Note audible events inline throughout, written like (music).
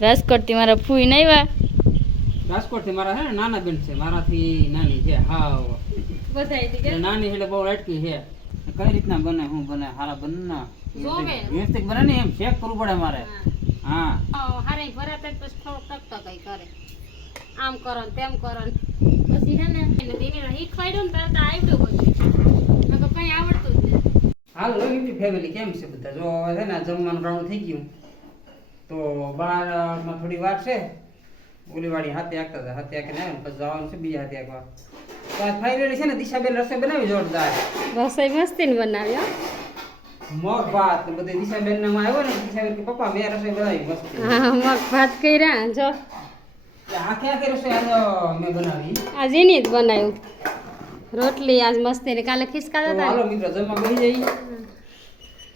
રાજકોટથી મારા ફૂઈ નહીં આવ્યા. રાજકોટથી મારા હે નાના બેન છે મારાથી નાની છે હા બધા એટલે નાની એટલે બહુ અટકી છે. કઈ રીતના બને હું બને હારા બને જોવે. વ્યવસ્થિત બને ને એમ ચેક કરવું પડે મારે. હા. હારે ભરાતા પછી થોડું ટકતો કઈ કરે. આમ કરો ને તેમ કરો ને. પછી હે ને ધીમે શીખવાડ્યું ને તરત આવડ્યું બધું. તો કઈ આવડતું જ નથી. હાલ ફેમિલી કેમ છે બધા? જો હવે છે ને જમવાનું રાઉન્ડ થઈ ગયું. તો બારમાં થોડી વાર છે ઓલી વાળી હાથે આંકતા હતા હાથે આંકીને આવે ને પછી જવાનું છે બીજા હાથે આંકવા તો આ ફાઇનલી છે ને દિશાબેન રસોઈ બનાવી જોરદાર. રસોઈ મસ્તી ને બનાવ્યો મગ ભાત બધે દિશાબેન ને આવ્યો ને દિશાબેન કે પપ્પા મેં રસોઈ બનાવી મસ્તી. હા મગ ભાત કર્યા જો. આખે આખે રસોઈ આજ મેં બનાવી. આજ એની જ બનાવ્યું. રોટલી આજ મસ્તી ને કાલે ખિસકાતા હતા હાલો મિત્રો જમવા બેસી જઈએ.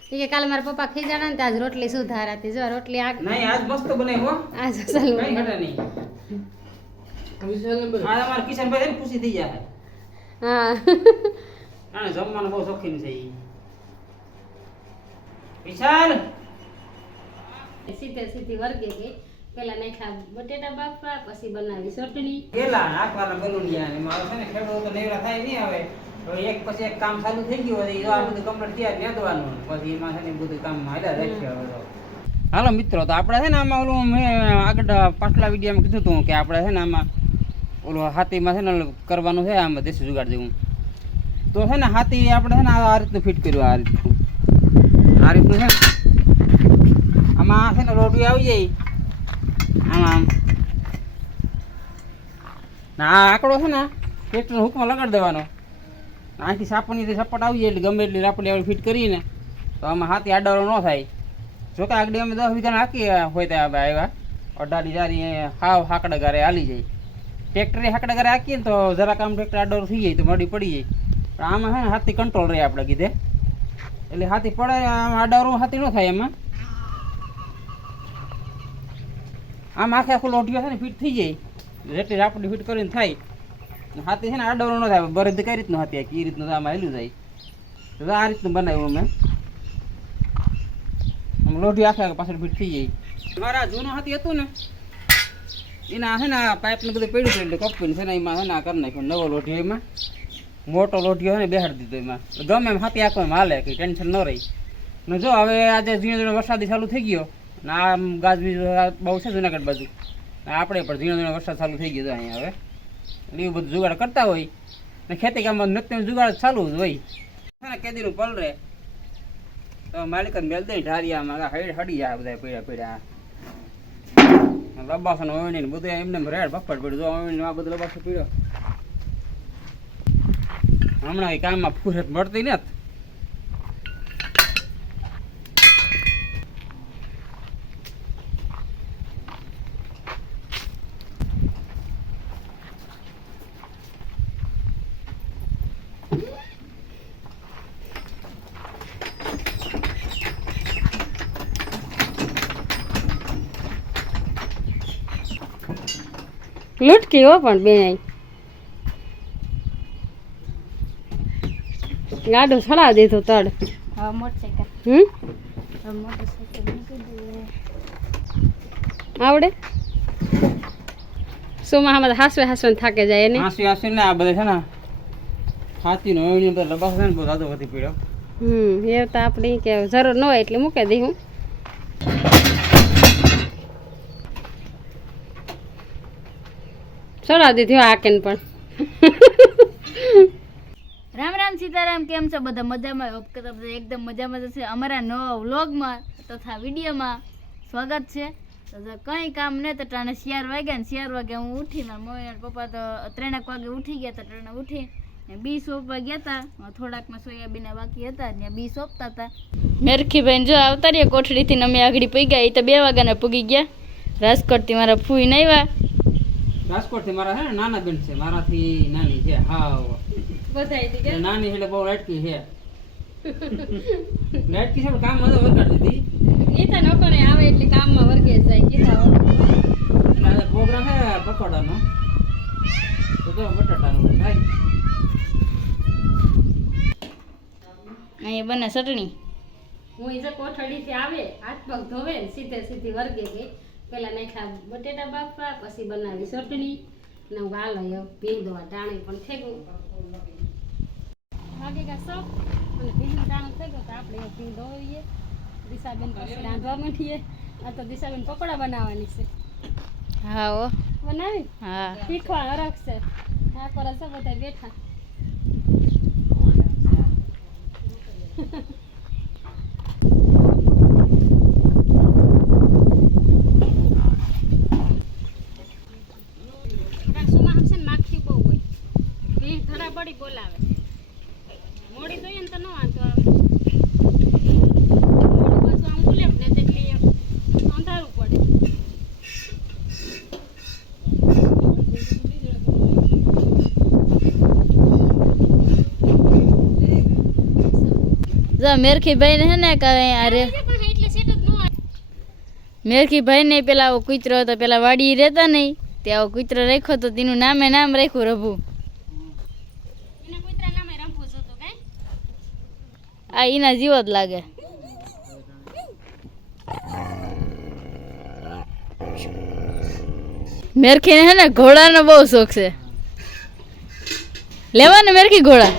કે કાલે મારા પપ્પા ખીજાણા ને તો આજ રોટલી સુધારાતી. જો રોટલી આગ નહીં આજ મસ્ત બનાવી હો. આજ અસલ કઈ. ઘટે નહીં. આ અમારા કિશનભાઈ છે ને ખુશી થઈ જાય હા. આને જમવાનું બહુ શોખીન છે ઈ. વિશાલ! સીધે સીધી વર્ગે ગઈ. પેલા નાખ્યા બટેટા બાફવા પછી બનાવી ચટણી પેલા નાખવાના બલુનિયા ને. મારો છે ને ખેડૂતો નેવરા થાય નહીં હવે. એક પછી એક કામ ચાલુ થઈ ગયું હોય તો આ બધું કમ્પ્લીટ તૈયાર નેદવાનું પછી એમાં છે ને બધું કામ હાલ્યા રાખશે હાલો મિત્રો, તો આપણે છે ને આમાં ઓલું મેં આગળ પાછલા વિડીયોમાં કીધું હતું કે આપણે છે ને આમાં ઓલું હાથીમાં છે ને કરવાનું છે આમાં દેશી જુગાડ જેવું. તો છે ને હાથી આપણે છે ને આ રીતનું ફિટ કર્યું આ રીતનું. આ રીતનું છે ને. આમાં છે ને રોડવી આવી જાય. આમ. ને આ આંકડો છે ને ટ્રેક્ટર હુકમાં લગાડી દેવાનો. આથી સાપણીથી સપોર્ટ આવી જાય એટલે ગમે એટલી રાપડી આપણે ફિટ કરીને, તો આમાં હાથી આડાવાળો ન થાય. જોકે આગળ અમે દસ વીઘા હાકી હોય ત્યાં આવ્યા. અઢારી ચારી હાવ હાકડા ગારે હાલી જાય. ટ્રેક્ટરે હાકડા ગારે હાકીએ ને તો જરાક આમ ટ્રેક્ટર આડારો થઈ જાય તો મળી પડી જાય. પણ આમાં છે ને હાથી કંટ્રોલ રહે આપણે કીધે. એટલે હાથી પડે, આમ આડારો હાથી ન થાય એમાં. આમ આખે આખું લોઢિયો છે ને ફિટ થઈ જાય. જેટલી રાપડી ફિટ કરીને થાય હાથી છે ને આડો ન થાય બરદ કઈ રીતનું હાથી એ રીતનું આમાં હેલું જાય. તો આ રીતનું બનાવ્યું મેં આમ લોઢી આખે પાછળ ભીટ થઈ જાય. મારા જૂનું હાથી હતું ને, એના છે ને પાઇપ ને બધું પડ્યું કપીને છે ને એમાં છે ને કરી નાખ્યું. નવો લોઢીઓ એમાં. મોટો લોઢીઓ છે ને બેહાડી દીધો એમાં. ગમે એમ હાથી આખો એમ હાલે, કંઈ ટેન્શન ન રહી. ને જો હવે આજે ઝીણો ઝીણો વરસાદી ચાલુ થઈ ગયો, ને આમ ગાજવીજ બહુ છે જુનાગઢ બાજુ. આપણે પણ ઝીણો ઝીણો વરસાદ ચાલુ થઈ ગયો અહીંયા હવે. એવું બધું જુગાડ કરતા હોય ને ખેતી કામમાં નક્કી જુગાડ ચાલુ જ હોય. કેદીનું પલ રે. તો માલિક મેલ દઈ ઢારિયામાં હડી હડી જાય બધા પીડા પીડા. લબાસન ઓવણી ને બધું એમને રેડ બફટ પડ્યું જો ઓવણી આ બધું લબાસો પીડ્યો હમણાં કામમાં ફુરત મળતી નથી. લૂટકી હો પણ બે ગાડું ચડાવી દીધું તડ. આવડે શું હમ? હવે મોટરસાઇકલ મૂકી આવડે? સોમાં આમાં હાસવે હાસવે થાકે જાય એને? હાસવે હાસવે ને આ બધા છે ને હાથી નો એની બધા લબાસ છે ને બહુ જાદો વધી પીડ્યો. હમ એ તો આપણે કે જરૂર ન હોય એટલે મૂકી દઈ હું. ચડાવી દીધી આકેન પણ. રામ રામ સીતારામ, કેમ છો બધા? મજામાં? હોપ કે બધા એકદમ મજામાં છે અમારા નવા વ્લોગમાં, તથા વિડીયોમાં સ્વાગત છે. તો કંઈ કામ નહીં તો ટાણે શિયાર વાગ્યા ને શિયાર વાગે હું ઉઠીને મમ્મી પપ્પા તો ત્રણેક વાગે ઉઠી ગયા હતા, ત્રણે ઉઠી ને બી સોંપવા ગયા હતા. થોડાકમાં સોયાબીનના બાકી હતા, ત્યાં બી સોંપતા હતા. મેરખીબેન જો આવતા રહ્યા કોઠડીથી અમે આગળ પી ગયા એ તો બે વાગ્યાના પૂગી ગયા. રાજકોટથી મારા ફૂઈ આવ્યા. રાજકોટથી મારા છે ને નાના બેન છે મારાથી નાની છે હા બધા નાની એટલે બહુ લટકી છે. (laughs) લટકી છે પણ કામ બધું વગાડી દીધી ગીતા નકોને આવે એટલે કામમાં વર્ગે જાય ગીતા એટલે પ્રોગ્રામ છે પકોડાનો. તો તો બટાટાનો થાય અહીંયા બને ચટણી. હું એ જે કોઠડીથી આવે હાથ પગ ધોવે સીધે સીધી વર્ગે ગઈ પેલા નાખ્યા બટેટા બાફવા પછી બનાવી ચટણી ને હું હાલો ધોવા ટાણે પણ થઈ ગયું વાગે કા સપ અને ભીંડ ટાણું થઈ ગયું તો આપણે ભીંડ ધોઈએ દિશાબેન પછી રાંધવા માંડીએ. આ તો દિશાબેન પકોડા બનાવવાની છે. હા ઓ બનાવી? હા. શીખવા હરખ છે. હા પર છે બધા બેઠા (laughs) રસોમાં હશે ને માખી બહુ હોય ભીડ ધડા બોલાવે. મોડી જોઈએ ને તો ન વાંધો આવે. પાછું આમ ઉલેપ ને તેટલી અંધારું પડે. જો મેરખી ભાઈ ને હે ને અરે એટલે આવે મેરખી ભાઈ ને પેલા કૂતરો હતો પેલા વાડી રહેતા નહીં. તે આવો કૂતરો રાખ્યો તો તેનું નામે નામ રાખ્યું રભુ એના કૂતરા નામે રંભું જોતો કાંઈ આ એના જીવો જ લાગે. મેરખી ને હે ને ઘોડાનો બહુ શોખ છે. લેવા ને મેરખી ઘોડા?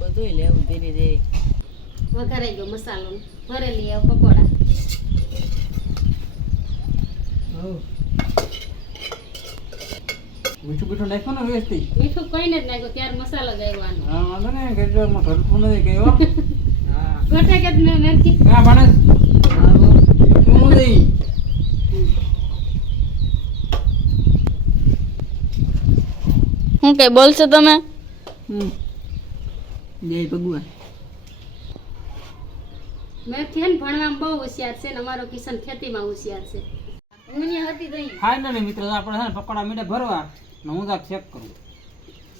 બધું લેવું ધીરે ધીરે. વઘારે ગયો મસાલો ભરેલી આ પકોડા. મીઠું બીઠું નાખો ને વ્યવસ્થિત મીઠું કઈ જ નાખ્યું ત્યારે મસાલો જ આવ્યો હા વાંધો ને નથી કઈ હો કઈ બોલશો તમે? જય ભગવાન. ભણવામાં બહુ હોશિયાર છે ને અમારો કિશન ખેતીમાં હોશિયાર છે. હું હતી તો ફાઇનલી મિત્ર આપણે છે ને પકોડા મીઠા ભરવા ને હું તાક ચેક કરું.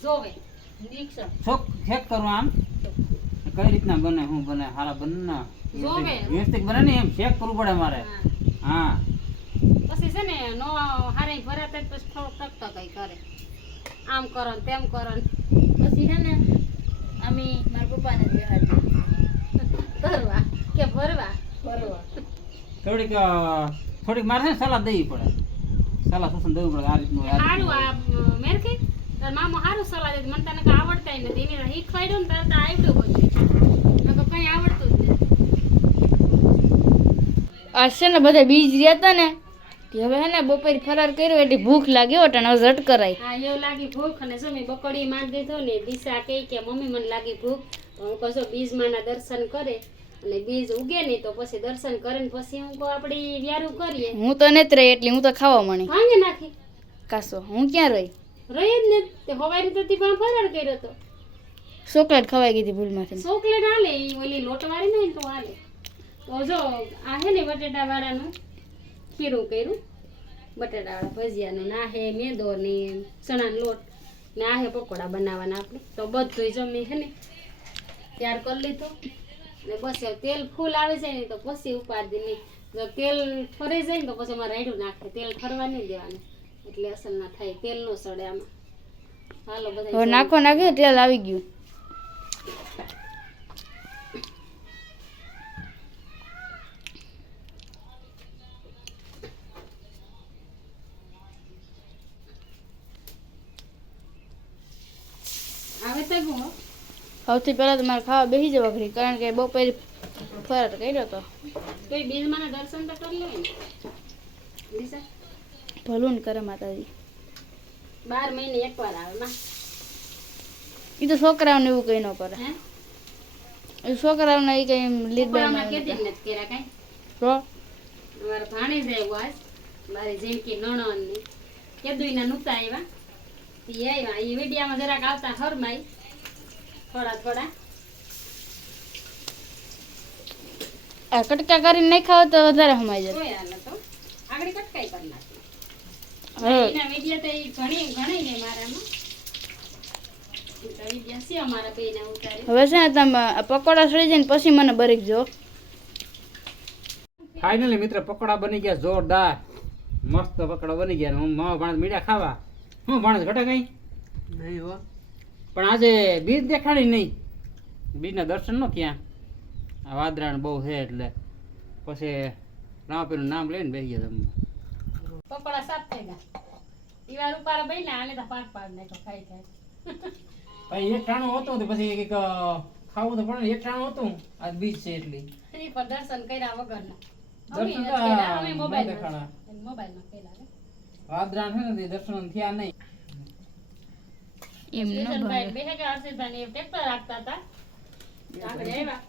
જોવે નિરીક્ષણ. ચોક ચેક કરું આમ. કઈ રીતના બને શું બને સારા બને. વ્યવસ્થિત બને ને એમ ચેક કરવું પડે મારે. હા. હા. પછી છે ને નો હારે ભરાતે પછી થોડોક ટકટક કઈ કરે. આમ કરો ને તેમ કરો ને. પછી છે ને અમે મારા પપ્પાને જ બેહાડી ભરવા કે ભરવા? ભરવા. થોડીક થોડીક મારે સલાહ દેવી પડે. સલાહ સૂચન દેવું પડે આ રીતનું આ સારું આ મેરકી તાર મામા સારું સલાહ દે મને તને કઈ આવડતા નથી. એને શીખવાડ્યું ને તારે આવડ્યું બધું નકર કઈ આવડતું જ નથી. આ છે ને બધા બીજ રહ્યા હતા ને હવે હે ને બપોરે ફરાર કર્યો એટલે ભૂખ લાગી અને ઝટ કરાય હા એવું લાગી ભૂખ અને જો મેં બકડી માંગ દીધો ને દિશા કહે કે મમ્મી મને લાગી ભૂખ. તો હું કશો બીજમાના દર્શન કરે. અને બીજ ઉગે નહીં તો પછી દર્શન કરે ને પછી હું કહું આપણે વ્યારું કરીએ. હું તો નેત્રે એટલે હું તો ખાવા મળી ભાંગે નાખી. કાસો હું ક્યાં રહી? રહી જ ને. તે હવાઈ તો તી પણ ફરાર કર્યો તો. ચોકલેટ ખવાઈ ગઈ હતી ભૂલમાંથી. ચોકલેટ હાલે ઈ ઓલી લોટવાળી ને તો હાલે. તો જો આ હે ને બટેટા વાળાનું ખીરું કર્યું. બટેટા વાળા ભજીયાનું ને હે મેંદો ને ચણાનો લોટ ને આ હે પકોડા બનાવવાના આપણે. તો બધું જમી હે ને તૈયાર કરી લીધું. ને બસ તેલ ફૂલ આવે છે ને તો પછી ઉપાડી નહીં જો તેલ ફરી જાય ને તો પછી અમારે રાયડું નાખે. તેલ ફરવા નહીં દેવાનું. એટલે અસલ ના થાય તેલ નો સડે આમાં. હાલો બધા નાખો નાખે તેલ આવી ગયું. સૌથી પહેલા તો મારે ખાવા બેસી જવા ઘડી કારણ કે બપોરે ફરાર કર્યો હતો કોઈ બીજમાંના દર્શન તો કરી લે ને. ભલું કરે માતાજી. બાર મહિને એકવાર આવે માં. એ તો છોકરાઓને એવું કઈ ન કરે. એ છોકરાઓને એ કઈ લીડ બપોરમાં કેદી નથી કર્યા કાંઈ? તો મારા ભાણી જાય વાસ મારી જિંદગી નણન કે કેદુઈના નુતા આવ્યા. એ આવ્યા. એ વિડિયામાં જરાક આવતા હરમાઈ. થોડા થોડા. આ કટકા કરીને નહીં ખાવ તો વધારે સમાઈ જાય. તો. આગળ કટકાઈ કરી એના વિડિયા તો ઘણી ઘણી ને મારામાં. ઈ તો વિડિયા છે અમારા બેના ઉતારી. હવે છે ને તમે પકોડા સડી જાય ને પછી મને બરીક જો. ફાઇનલી મિત્ર પકોડા બની ગયા જોરદાર. મસ્ત પકોડા બની ગયા હું માવા ભાણસ મીઠા ખાવા. હું ભાણસ ઘટે કઈ? નહીં હો. પણ આજે બીજ દેખાડી નહીં. બીજના દર્શન નો ક્યાં? આ વાદરાણ બહુ છે એટલે. પછી રામાપીરનું નામ લઈને બેસી ગયા તમે. પકોડા સાફ થઈ ગયા દિવાળ ઉપારા ભાઈ ને આને તો પાક પાડ નાખ્યો ખાઈ ખાઈ. ભાઈ એક ટાણું હતું તો પછી એક ખાવું તો પણ એક ટાણું હતું. આ બીજ છે એટલી. એની પર દર્શન કર્યા વગરના. દર્શન અમે મોબાઈલમાં દેખાણા. વાદરાણ છે. ને દર્શન થયા નહીં. એમ ન કિશનભાઈ બે હજાર હર્ષિતભાઈ ને ટ્રેક્ટર રાખતા હતા. આગળ આવ્યા.